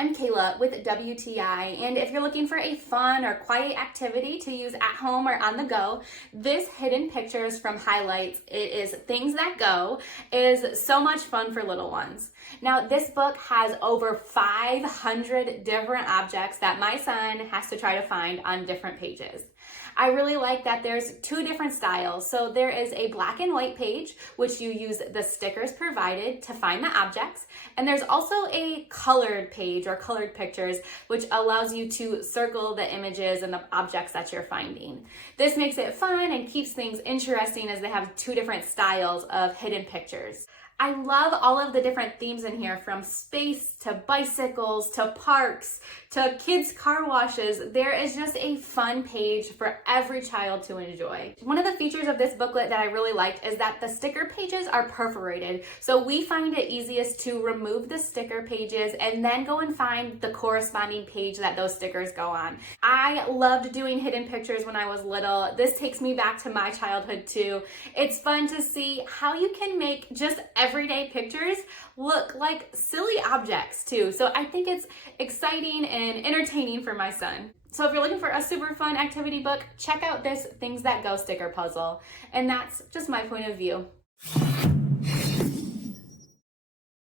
I'm Kayla with WTI, and if you're looking for a fun or quiet activity to use at home or on the go, this Hidden Pictures from Highlights, it is Things That Go, is so much fun for little ones. Now, this book has over 500 different objects that my son has to try to find on different pages. I really like that there's two different styles. So there is a black and white page, which you use the stickers provided to find the objects. And there's also a colored page or colored pictures, which allows you to circle the images and the objects that you're finding. This makes it fun and keeps things interesting as they have two different styles of hidden pictures. I love all of the different themes in here, from space to bicycles to parks to kids' car washes. There is just a fun page for every child to enjoy. One of the features of this booklet that I really liked is that the sticker pages are perforated. So we find it easiest to remove the sticker pages and then go and find the corresponding page that those stickers go on. I loved doing hidden pictures when I was little. This takes me back to my childhood too. It's fun to see how you can make just everyday pictures look like silly objects too. So I think it's exciting and entertaining for my son. So if you're looking for a super fun activity book, check out this Things That Go sticker puzzle. And that's just my point of view.